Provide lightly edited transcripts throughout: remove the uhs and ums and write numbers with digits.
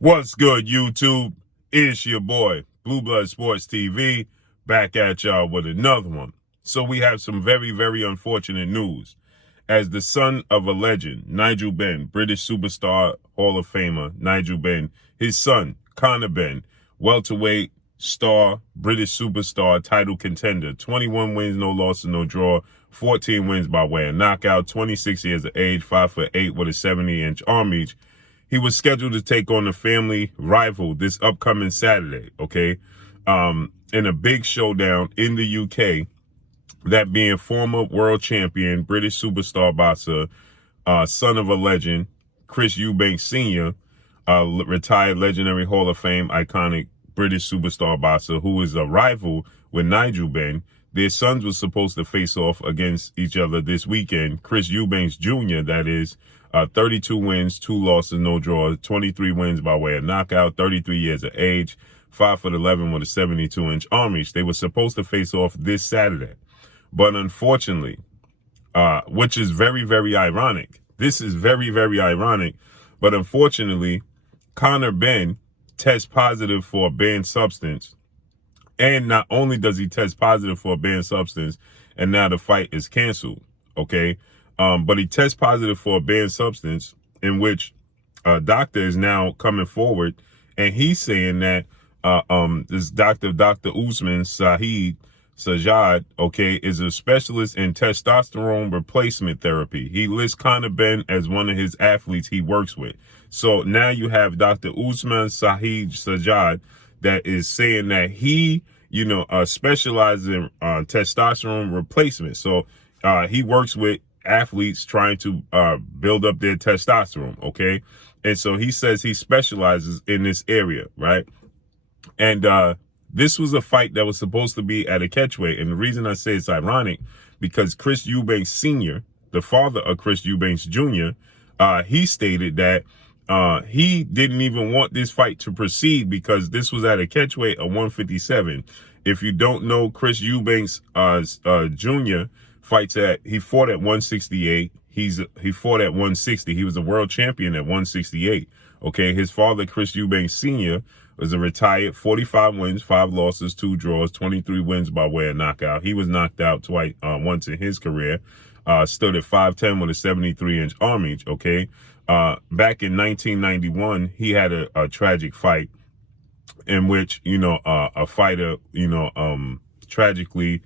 What's good, YouTube? It's your boy, Blue Blood Sports TV, back at y'all with another one. So we have some very, very unfortunate news. As the son of a legend, Nigel Benn, British superstar, Hall of Famer, Nigel Benn, his son, Conor Benn, welterweight star, British superstar, title contender, 21 wins, no losses, no draw, 14 wins by way of knockout, 26 years of age, 5'8" with a 70-inch arm reach. He was scheduled to take on a family rival this upcoming Saturday, okay, in a big showdown in the UK, that being former world champion, British superstar boxer, son of a legend, Chris Eubanks Sr., retired legendary Hall of Fame, iconic British superstar boxer, who is a rival with Nigel Benn. Their sons were supposed to face off against each other this weekend. Chris Eubanks Jr., that is, 32 wins, 2 losses, no draws, 23 wins by way of knockout, 33 years of age, 5'11" with a 72-inch arm reach. They were supposed to face off this Saturday. But unfortunately, which is very, very ironic. This is very, very ironic. But unfortunately, Conor Benn tests positive for a banned substance. And not only does he test positive for a banned substance, and now the fight is canceled, okay? But he tests positive for a banned substance, in which a doctor is now coming forward, and he's saying that this Dr. Usman Sajjad, okay, is a specialist in testosterone replacement therapy. He lists Conor Benn as one of his athletes he works with. So now you have Dr. Usman Sajjad that is saying that he, specializes in testosterone replacement. So he works with athletes trying to build up their testosterone, okay? And so he says he specializes in this area, right? And this was a fight that was supposed to be at a catchweight. And the reason I say it's ironic, because Chris Eubanks Sr., the father of Chris Eubanks Jr., he stated that he didn't even want this fight to proceed because this was at a catchweight of 157. If you don't know, Chris Eubanks Jr. he fought at 168. He fought at 160. He was a world champion at 168. Okay, his father, Chris Eubanks Sr., was a retired 45 wins, 5 losses, 2 draws, 23 wins by way of knockout. He was knocked out twice, once in his career. Stood at 5'10" with a 73-inch arm reach, okay? Back in 1991, he had a tragic fight in which, a fighter, tragically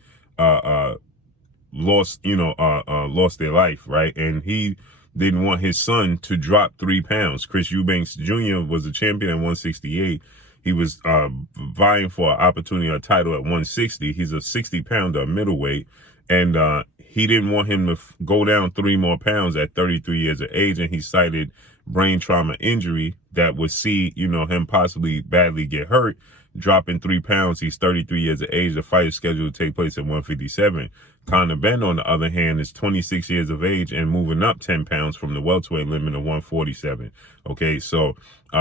lost their life, right? And he didn't want his son to drop 3 pounds. Chris Eubanks Jr. was a champion at 168. He was vying for an opportunity, a title at 160. He's a 60-pounder middleweight. And he didn't want him to go down 3 more pounds at 33 years of age. And he cited brain trauma injury that would see, him possibly badly get hurt. Dropping 3 pounds, he's 33 years of age. The fight is scheduled to take place at 157. Conor Benn, on the other hand, is 26 years of age and moving up 10 pounds from the welterweight limit of 147. Okay, so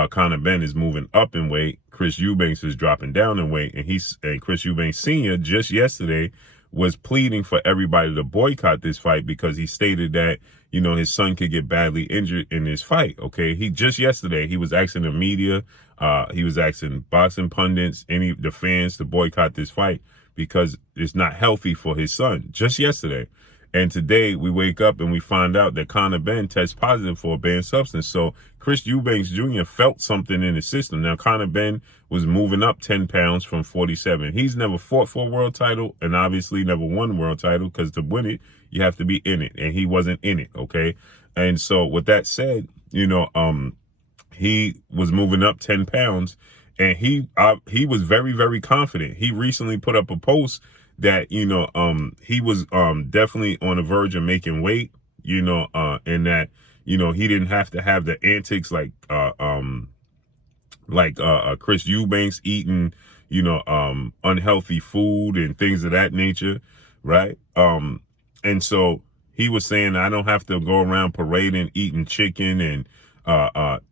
Conor Benn is moving up in weight. Chris Eubanks is dropping down in weight, and Chris Eubanks Sr. just yesterday was pleading for everybody to boycott this fight because he stated that, his son could get badly injured in this fight, okay? Yesterday, he was asking the media, he was asking boxing pundits, the fans to boycott this fight because it's not healthy for his son, just yesterday. And today we wake up and we find out that Conor Benn tests positive for a banned substance. So Chris Eubanks Jr. felt something in his system. Now, Conor Benn was moving up 10 pounds from 47. He's never fought for a world title and obviously never won a world title because to win it, you have to be in it. And he wasn't in it, okay? And so with that said, he was moving up 10 pounds and he was very, very confident. He recently put up a post that, he was definitely on the verge of making weight, and that, he didn't have to have the antics like Chris Eubanks eating, unhealthy food and things of that nature, right? And so he was saying, I don't have to go around parading, eating chicken and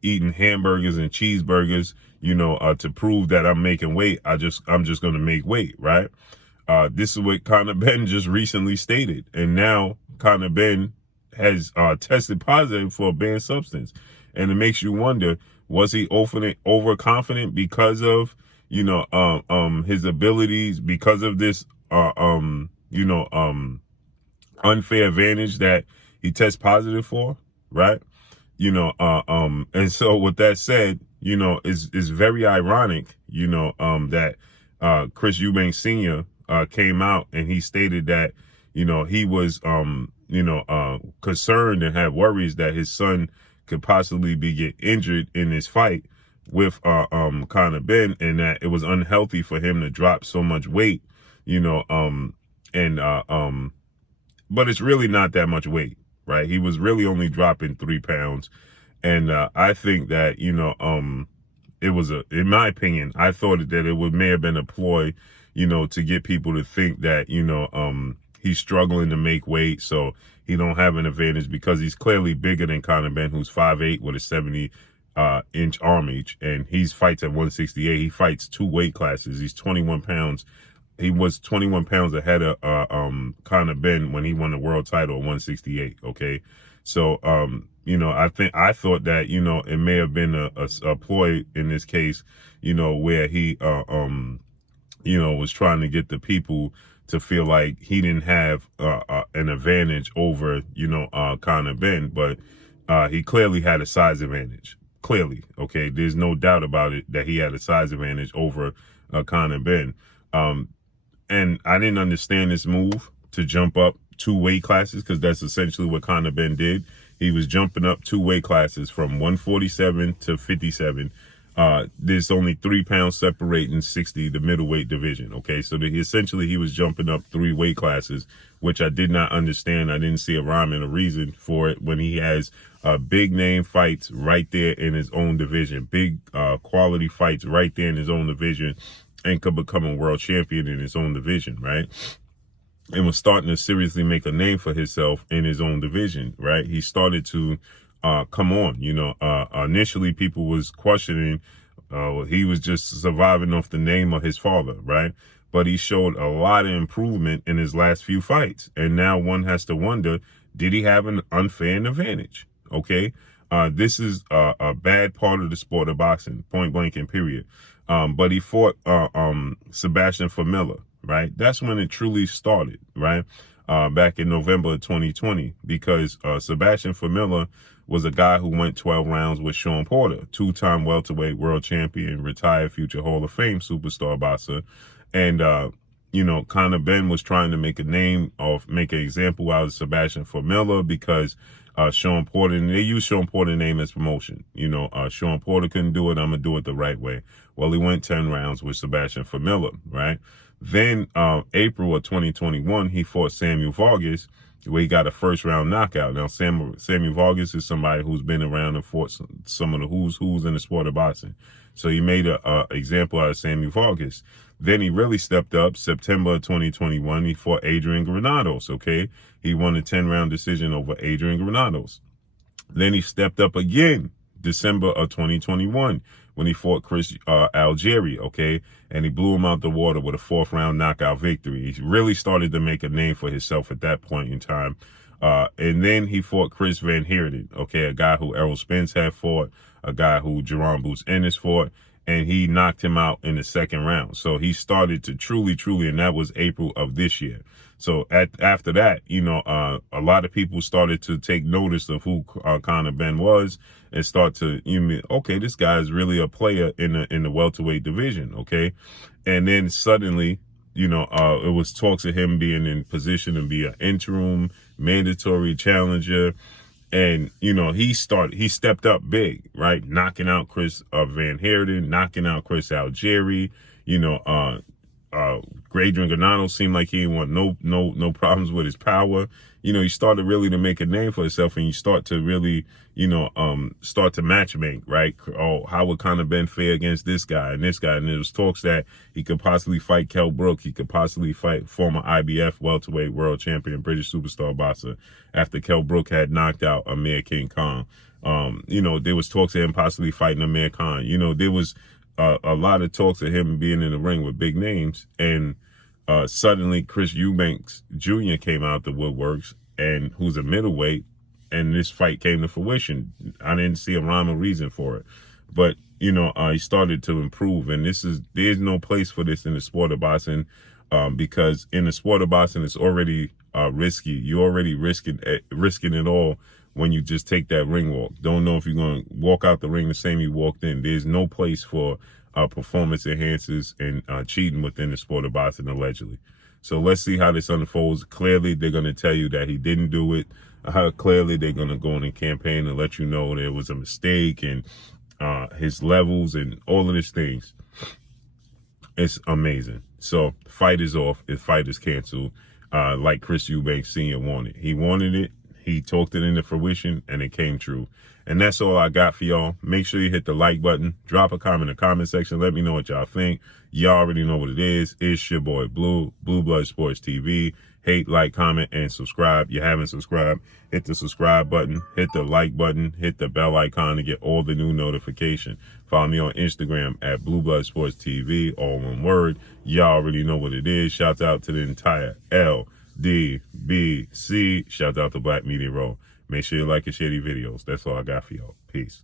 eating hamburgers and cheeseburgers, to prove that I'm making weight. I'm just going to make weight, right? This is what Conor Benn just recently stated. And now Conor Benn has tested positive for a banned substance. And it makes you wonder, Was he overconfident because of, his abilities, because of this, unfair advantage that he tests positive for, right? And so with that said, it's very ironic, that Chris Eubanks Sr. Came out and he stated that, he was concerned and had worries that his son could possibly get injured in this fight with Conor Benn, and that it was unhealthy for him to drop so much weight, but it's really not that much weight, right? He was really only dropping 3 pounds. And I think that, it was in my opinion, I thought that it may have been a ploy, to get people to think that, he's struggling to make weight, so he don't have an advantage, because he's clearly bigger than Conor Benn, who's 5'8" with a 70-inch arm reach, and he fights at 168. He fights 2 weight classes. He's 21 pounds. He was 21 pounds ahead of Conor Benn when he won the world title at 168. Okay, so I thought that it may have been a ploy in this case, where he was trying to get the people to feel like he didn't have an advantage over Conor Benn, but he clearly had a size advantage. Clearly, okay, there's no doubt about it that he had a size advantage over Conor Benn. And I didn't understand this move to jump up 2 weight classes, because that's essentially what Conor Benn did. He was jumping up 2 weight classes from 147 to 57. There's only 3 pounds separating 60, the middleweight division. Okay, so essentially he was jumping up 3 weight classes, which I did not understand. I didn't see a rhyme and a reason for it when he has big name fights right there in his own division, big quality fights right there in his own division, and could become a world champion in his own division, right? And was starting to seriously make a name for himself in his own division, right? He started to come on, initially people was questioning, he was just surviving off the name of his father, right? But he showed a lot of improvement in his last few fights. And now one has to wonder, did he have an unfair advantage? Okay. This is a bad part of the sport of boxing, point blank and period. But he fought Sebastian Famila, right? That's when it truly started, right? Back in November of 2020, because Sebastian Famila was a guy who went 12 rounds with Sean Porter, 2-time welterweight world champion, retired future Hall of Fame superstar boxer. And, Conor Benn was trying to make an example out of Sebastian Famila, because Sean Porter, and they use Sean Porter's name as promotion. Sean Porter couldn't do it, I'm going to do it the right way. Well, he went 10 rounds with Sebastian Famila, right? Then April of 2021, he fought Samuel Vargas, where he got a first-round knockout. Now, Samuel Vargas is somebody who's been around and fought some of the who's in the sport of boxing. So he made an example out of Samuel Vargas. Then he really stepped up. September of 2021, he fought Adrian Granados, okay? He won a 10-round decision over Adrian Granados. Then he stepped up again, December of 2021, when he fought Chris Algieri, okay? And he blew him out the water with a 4th-round knockout victory. He really started to make a name for himself at that point in time. And then he fought Chris Van Heerden, okay? A guy who Errol Spence had fought, a guy who Jerome Boots Ennis fought, and he knocked him out in the 2nd round. So he started to truly, and that was April of this year. So after that, a lot of people started to take notice of who Conor Benn was, and start to, okay, this guy is really a player in the welterweight division, okay? And then suddenly, it was talks of him being in position to be an interim mandatory challenger. And, he stepped up big, right? Knocking out Chris Van Heerden, knocking out Chris Algieri, Adrian Granados seemed like he didn't want no problems with his power. He started really to make a name for himself, and you start to really, start to matchmake, right? Oh, how would Conor Benn fare against this guy and this guy? And there was talks that he could possibly fight Kell Brook. He could possibly fight former IBF welterweight world champion, British superstar boxer, after Kell Brook had knocked out Amir King Khan. There was talks of him possibly fighting Amir Khan. There was a lot of talks of him being in the ring with big names, and suddenly Chris Eubanks Jr. came out the woodworks, and who's a middleweight, and this fight came to fruition. I didn't see a rhyme or reason for it. but you know, he started to improve. And there's no place for this in the sport of boxing, because in the sport of boxing, it's already risky. You're already risking it all when you just take that ring walk. Don't know if you're going to walk out the ring the same you walked in. There's no place for performance enhancers and cheating within the sport of boxing, allegedly. So let's see how this unfolds. Clearly, they're going to tell you that he didn't do it. Clearly, they're going to go in a campaign and let you know there was a mistake and his levels and all of these things. It's amazing. So the fight is off. The fight is canceled. Like Chris Eubanks Sr. wanted. He wanted it. He talked it into fruition, and it came true. And that's all I got for y'all. Make sure you hit the like button. Drop a comment in the comment section. Let me know what y'all think. Y'all already know what it is. It's your boy Blue Blood Sports TV. Hate, like, comment, and subscribe. You haven't subscribed, hit the subscribe button, hit the like button, hit the bell icon to get all the new notification. Follow me on Instagram at Blue Blood Sports TV, all one word. Y'all already know what it is. Shout out to the entire LDBC. Shout out to Black Media Row. Make sure you like and share these videos. That's all I got for y'all. Peace.